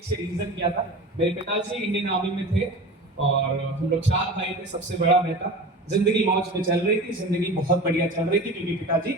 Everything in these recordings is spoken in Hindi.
पीछे रीजन क्या था। मेरे पिताजी इंडियन आर्मी में थे और हम लोग 4 भाई थे, सबसे बड़ा मैं था। जिंदगी मौज में चल रही थी, जिंदगी बहुत बढ़िया चल रही थी क्योंकि पिताजी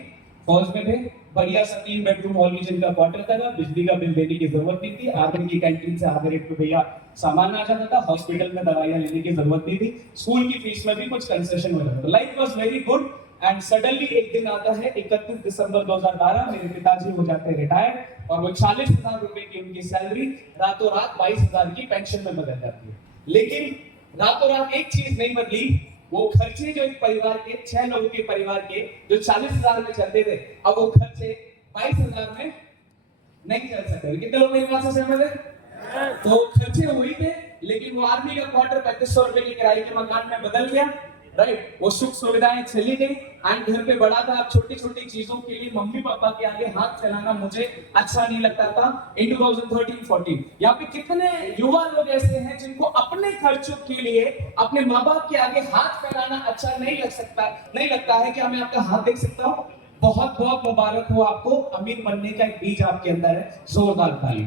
फौज में थे। बढ़िया सा 3 बेडरूम हॉल में जिनका क्वार्टर था, बिजली का बिल देने की जरूरत नहीं थी। आर्मी की कैंटीन से आधे रेट पे भैया सामान आ जाता था। हॉस्पिटल में दवाइयां लेने की जरूरत नहीं थी। स्कूल की फीस में भी कुछ कंसेशन हो जाता था। Life was very good. And suddenly एक दिन आता है 31 दिसंबर 2012, मेरे पिताजी हो जाते हैं रिटायर्ड और वो 40,000 रुपए की उनकी सैलरी रातों रात 22,000 की पेंशन में बदल जाती है। लेकिन रातों रात एक चीज नहीं बदली, वो खर्चे जो एक परिवार के 6 लोगों के परिवार के जो 40,000 में चलते थे, अब वो खर्चे 22,000 में नहीं चल सकते। कितने लोग मेरी बात से सहमत है? तो खर्चे हुए थे, लेकिन वो आर्मी का क्वार्टर 3500 रुपए की किराए के मकान में बदल गया। राइट, वो सुख सुविधाएं चली गई। एंड घर पे बड़ा था, अब छोटी छोटी चीजों के लिए मम्मी पापा के आगे हाथ फैलाना मुझे अच्छा नहीं लगता था। इन 2013-14 यहाँ पे कितने युवा लोग ऐसे हैं जिनको अपने खर्चों के लिए अपने माँ बाप के आगे हाथ फैलाना अच्छा नहीं लगता है। क्या मैं आपका हाथ देख सकता हूँ? बहुत बहुत मुबारक हो आपको, अमीर बनने का एक बीज आपके अंदर है। जोरदार ताली।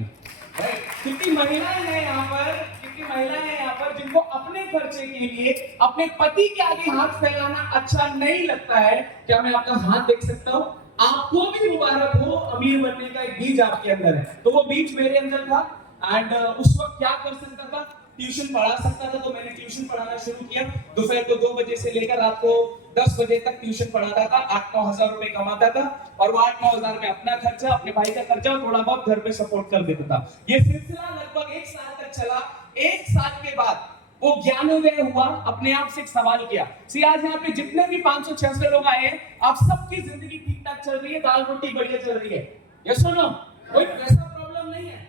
कितनी महिलाएं हैं यहाँ पर जिनको अपने खर्चे के लिए अपने पति के आगे हाथ फैलाना अच्छा नहीं लगता है। क्या मैं आपका हाथ देख सकता हूँ? आपको भी मुबारक हो, अमीर बनने का एक बीज आपके अंदर है। तो वो बीज मेरे अंदर था। एंड उस वक्त क्या कर सकता था? ट्यूशन पढ़ा सकता था, तो मैंने ट्यूशन पढ़ाना शुरू किया। दोपहर को 2 बजे से लेकर रात को 10 बजे तक ट्यूशन पढ़ाता था। 8-9 हजार रुपए कमाता था और वो 8-9 हजार में अपना खर्चा, अपने भाई का खर्चा और थोड़ा बहुत घर पे सपोर्ट कर देता था। ये सिलसिला लगभग 1 साल तक चला। 1 साल के बाद वो ज्ञानोदय हुआ। अपने आप से एक सवाल किया। सी आज यहाँ पे जितने भी 500-600 लोग आए हैं, आप सबकी जिंदगी ठीक ठाक चल रही है, दाल रोटी बढ़िया चल रही है, ये सुनो, कोई पैसा प्रॉब्लम नहीं है।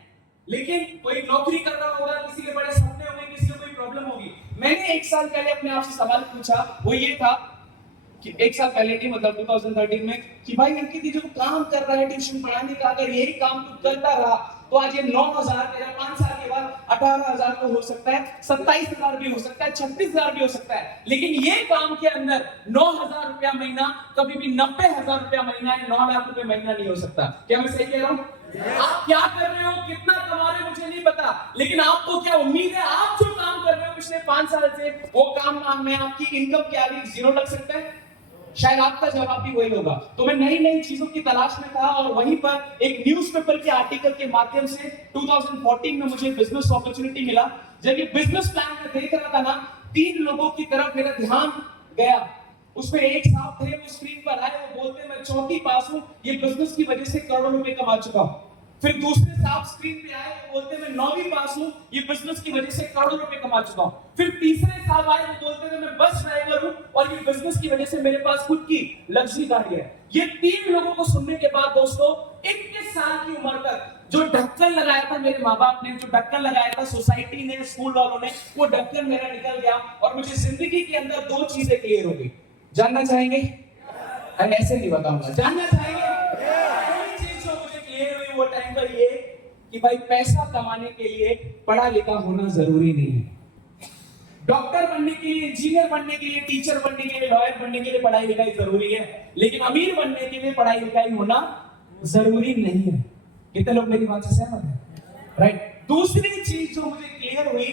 लेकिन कोई नौकरी कर रहा होगा, किसी के बड़े सपने होंगे, किसी को कोई प्रॉब्लम होगी। मैंने 1 साल पहले अपने आप से सवाल पूछा, वो ये था कि 1 साल पहले नहीं, मतलब 2013 में, कि भाई अंकित जो काम कर रहा है ट्यूशन पढ़ाने का, अगर यही काम तू करता रहा तो आज ये 9,000 तेरा 5 साल के बाद 18,000 तो हो सकता है, 27,000 भी हो सकता है, 36,000 भी हो सकता है। लेकिन ये काम के अंदर 9,000 रुपया महीना कभी भी 90,000 रुपया महीना या 9 लाख रुपए महीना नहीं हो सकता। क्या मैं सही कह रहा हूँ? आप क्या कर रहे हो, कितना कमा रहे हो, मुझे नहीं पता, लेकिन आपको क्या उम्मीद है? आप जो काम कर रहे हो पिछले 5 साल से, वो काम में आपकी इनकम के आगे 0 लग सकता है? शायद आपका जवाब भी वही होगा। तो मैं नई नई चीजों की तलाश में था और वहीं पर एक न्यूज़पेपर के आर्टिकल के माध्यम से 2014 में मुझे बिजनेस अपॉर्चुनिटी मिला। जब ये बिजनेस प्लान में देख रहा था ना, 3 लोगों की तरफ मेरा ध्यान गया। उसमें एक साहब थे, वो स्क्रीन पर आए, वो बोलते मैं 4वीं पास हूं, ये बिजनेस की वजह से करोड़ों रुपए कमा चुका हूं। फिर दूसरे साहब स्क्रीन पे आए, वो बोलते मैं 9वीं पास हूं, ये बिजनेस की वजह से करोड़ों रुपए कमा चुका हूं। फिर तीसरे साहब आए, वो बोलते थे मैं बस ड्राइवर हूं और ये बिजनेस की वजह से मेरे पास खुद की लग्जरी गाड़ी है। ये 3 लोगों को सुनने के बाद दोस्तों, 21 साल की उम्र तक जो ढक्कन लगाया था मेरे माँ बाप ने, जो ढक्कन लगाया था सोसाइटी ने, स्कूल वालों ने, वो ढक्कन मेरा निकल गया और मुझे जिंदगी के अंदर 2 चीजें क्लियर हो गई। जानना चाहेंगे? अरे ऐसे नहीं बताऊंगा, जानना चाहेंगे? कोई चीज जो मुझे क्लियर हुई वो टाइम पर ये कि भाई पैसा कमाने के लिए पढ़ा लिखा होना जरूरी नहीं है। डॉक्टर बनने के लिए, इंजीनियर बनने के लिए, टीचर बनने के लिए, लॉयर बनने के लिए पढ़ाई लिखाई जरूरी है, लेकिन अमीर बनने के लिए पढ़ाई लिखाई होना जरूरी नहीं है। कितने लोग मेरी बात से सहमत हैं? राइट। दूसरी चीज जो मुझे क्लियर हुई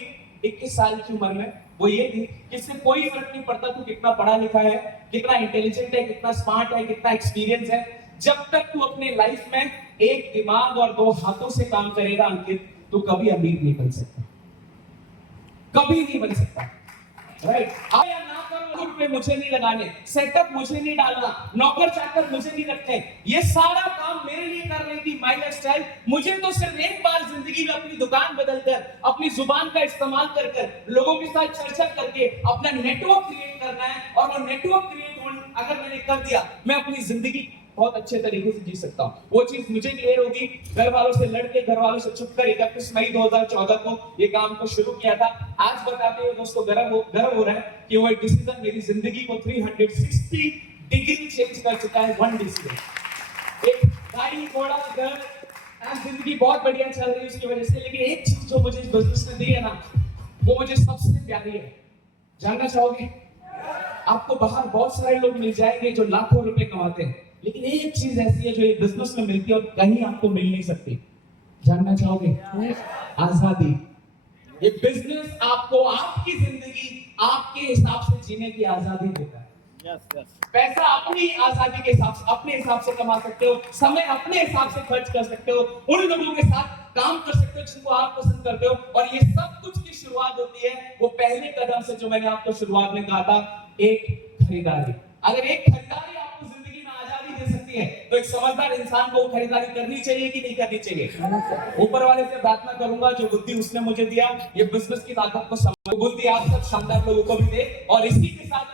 21 साल की उम्र में, वो ये थी कि इससे कोई फर्क नहीं पड़ता तू कितना पढ़ा लिखा है, कितना इंटेलिजेंट है, कितना स्मार्ट है, कितना एक्सपीरियंस है, जब तक तू अपने लाइफ में एक दिमाग और 2 हाथों से काम करेगा अंकित, तू कभी अमीर नहीं बन सकता, कभी नहीं बन सकता। राइट। आया ना करो, रुपए मुझे नहीं लगाने, सेटअप मुझे नहीं डालना, नौकर चाकर मुझे नहीं रखने, ये सारा काम मेरे लिए कर रही थी माई लाइफस्टाइल। मुझे तो सिर्फ एक बार जिंदगी में अपनी दुकान बदलकर, अपनी जुबान का इस्तेमाल कर लोगों के साथ चर्चा करके अपना नेटवर्क क्रिएट करना है। और वो नेटवर्क क्रिएट अगर मैंने कर दिया, मैं अपनी जिंदगी बहुत अच्छे तरीके से जी सकता हूँ। वो चीज मुझे क्लियर होगी। घर वालों से लड़के, घर वालों से छुप कर 31 मई 2014 को ये काम को शुरू किया था। आज बताते हुए दोस्तों गर्व हो रहा है कि वो एक डिसीजन मेरी जिंदगी को 360 डिग्री चेंज कर चुका है। 1 डिसीजन, एक गाड़ी, घोड़ा, घर, आज जिंदगी बहुत बढ़िया चल रही है उसकी वजह से। लेकिन एक चीज जो मुझे इस बिजनेस ने दी है ना, वो मुझे सबसे प्यारी है। जानना चाहोगे? आपको बाहर बहुत सारे लोग मिल जाएंगे जो लाखों रुपए कमाते हैं, लेकिन एक चीज ऐसी है जो ये बिजनेस में मिलती है और कहीं आपको मिल नहीं सकती। जानना चाहोगे? आजादी। ये बिजनेस आपको आपकी जिंदगी आपके हिसाब से जीने की आजादी देता है। पैसा अपनी आजादी के हिसाब से अपने हिसाब से कमा सकते हो, समय अपने हिसाब से खर्च कर सकते हो, उन लोगों के साथ काम कर सकते हो जिनको आप पसंद करते हो। और ये सब कुछ की शुरुआत होती है वो पहले कदम से, जो मैंने आपको शुरुआत में कहा था, एक खरीदारी। अगर एक खरीदारी आपको जिंदगी में आजादी दे सकती है तो एक समझदार इंसान को वो खरीदारी करनी चाहिए कि नहीं करनी चाहिए? ऊपर वाले से प्रार्थना करूंगा जो बुद्धि उसने मुझे दिया, ये बिजनेस की ताकत को बुद्धि आप सब शानदार लोगों को भी दे। और इसी के साथ